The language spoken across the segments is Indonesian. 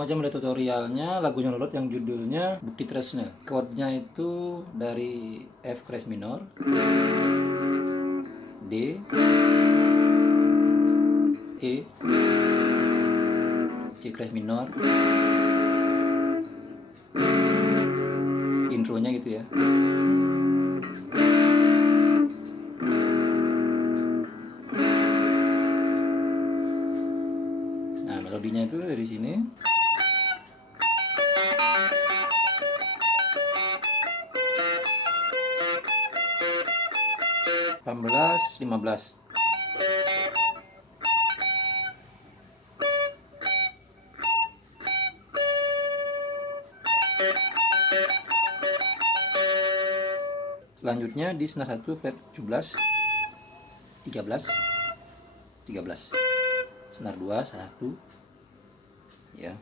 langsung aja mulai tutorialnya. Lagunya download yang judulnya Bukti Tresna. Chordnya itu dari F crash minor, D, E, C crash minor. Intronya gitu ya. Nah, melodinya itu dari sini. (18, 15). Selanjutnya di senar 1 fret 17, 13, 13. Senar 2 1 ya.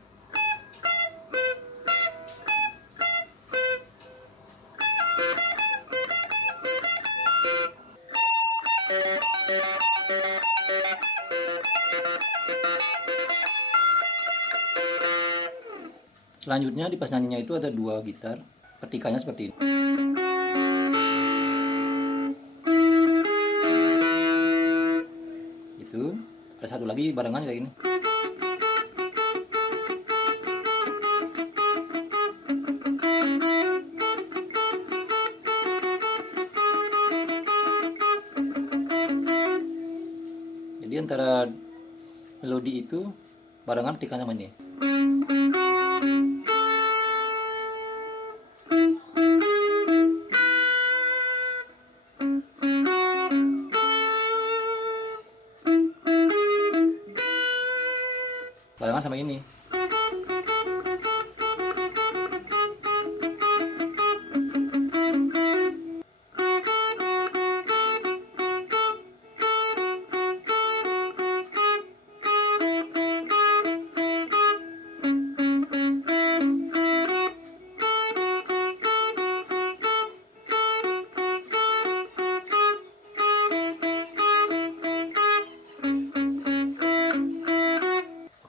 Selanjutnya di pas nyanyinya itu ada 2 gitar, petikannya seperti ini. Itu ada satu lagi barengan kayak gini. Jadi antara melodi itu barengan petikannya sama ini. Barengan sama ini.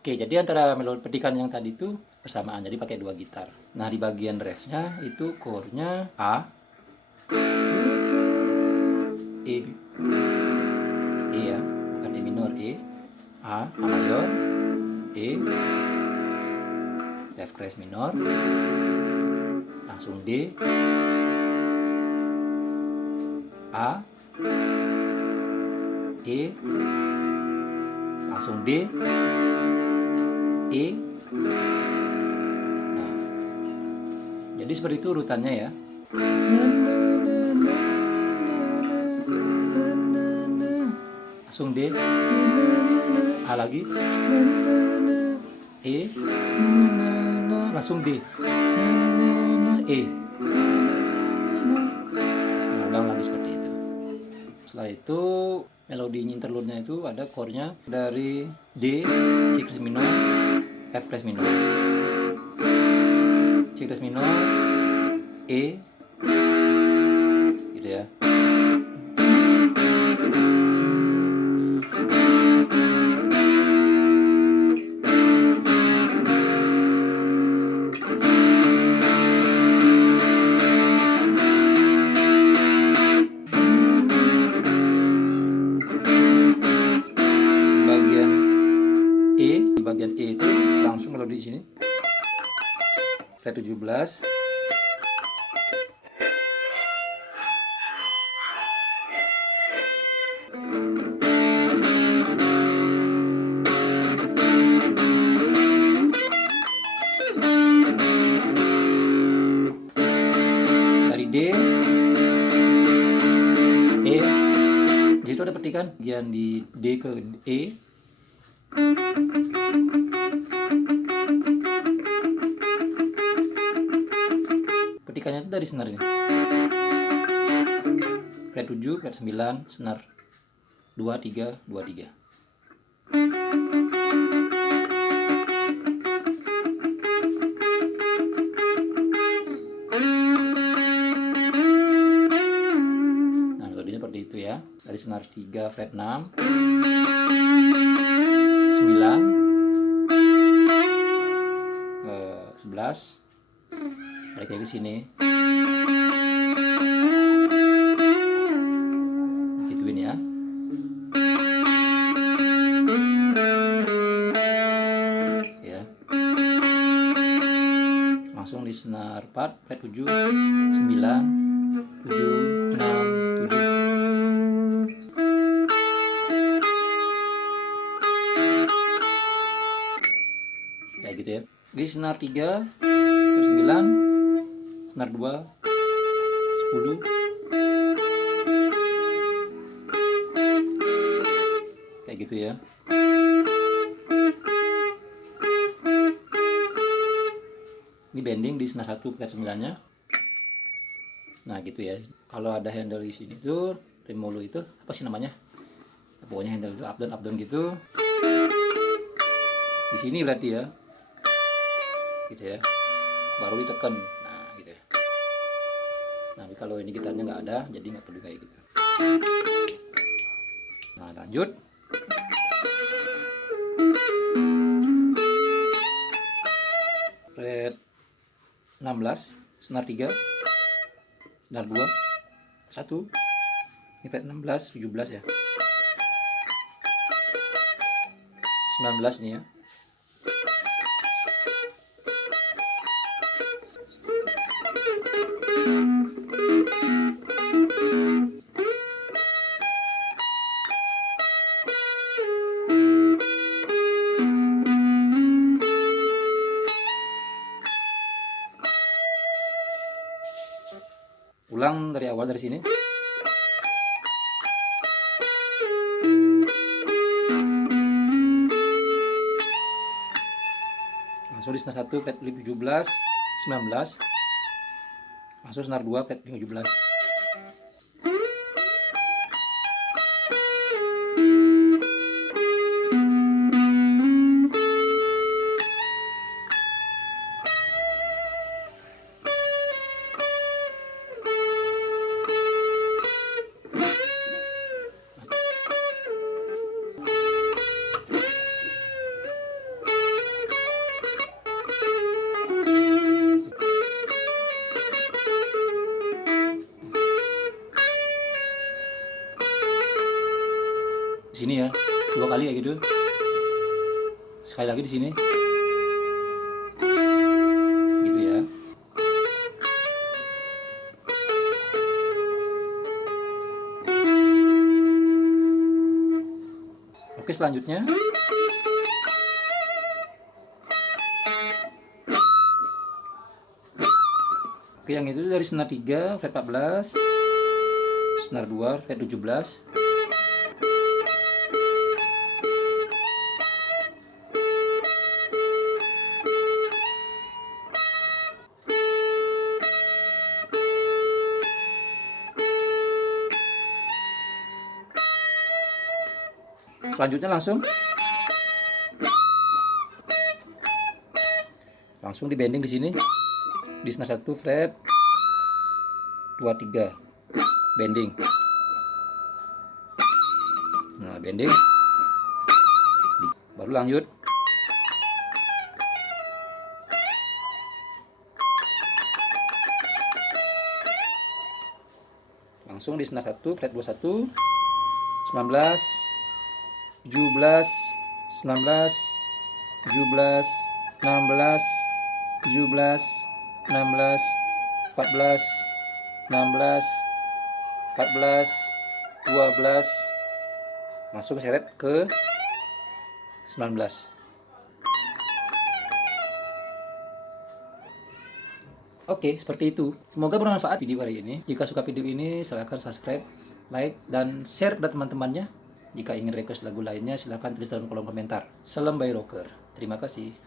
Oke, jadi antara melodi petikan yang tadi itu bersamaan, jadi pakai 2 gitar. Nah, di bagian refnya itu chordnya A, E, E ya, bukan E minor, E, A mayor, E, F crash minor, langsung D, A, E, langsung D, E. Nah, jadi seperti itu urutannya ya. Langsung D, A lagi, E, langsung D, E. Ulang lagi seperti itu. Setelah itu melodi interlude-nya itu ada chordnya dari D, C crash minor, F crash minor, C crash minor, E, gitu ya. Di bagian E itu langsung melodi di sini. Fret 17. Dari D, E, di situ ada petikan bagian di D ke E. Petikannya itu dari senar ini. Fret 7, fret 9, senar 2 3 2 3. Nah, melodinya seperti itu ya. Dari senar 3 fret 6, 9, 11, balik lagi ke sini, gituin ya. Ya, langsung di senar 4, fret 7, 9, 7, 6, 7. Kayak gitu ya. Di senar 3, fret 9, senar 2, 10, kayak gitu ya. Ini bending di senar 1 fret 9-nya. Nah gitu ya. Kalau ada handle di sini tuh tremolo itu apa sih namanya? Pokoknya handle itu up down gitu. Di sini berarti ya. Gitu ya. Baru ditekan. Nah gitu ya. Nah kalau ini gitarnya nggak ada, jadi nggak perlu kayak gitu. Nah lanjut. Fret 16, senar 3, senar 2, 1. Ini fret 16, 17 ya. 19 nih ya. Ulang dari awal dari sini. Langsung di senar 1 fret 17, 19. Langsung senar 2 fret 17. Di sini ya, 2 kali ya gitu. Sekali lagi di sini. Gitu ya. Oke, selanjutnya oke, yang itu dari senar 3 fret 14, senar 2 fret 17. Selanjutnya langsung di bending di sini di senar 1 fret 23 bending. Nah bending baru lanjut langsung di senar 1 fret 21, 19, 17, 19, 17, 16, 17, 16, 14, 16, 14, 12, masuk seret ke 19. Oke, seperti itu. Semoga bermanfaat video kali ini. Jika suka video ini, silahkan subscribe, like, dan share ke teman-temannya. Jika ingin request lagu lainnya, silahkan tulis dalam kolom komentar. Salam by Rocker. Terima kasih.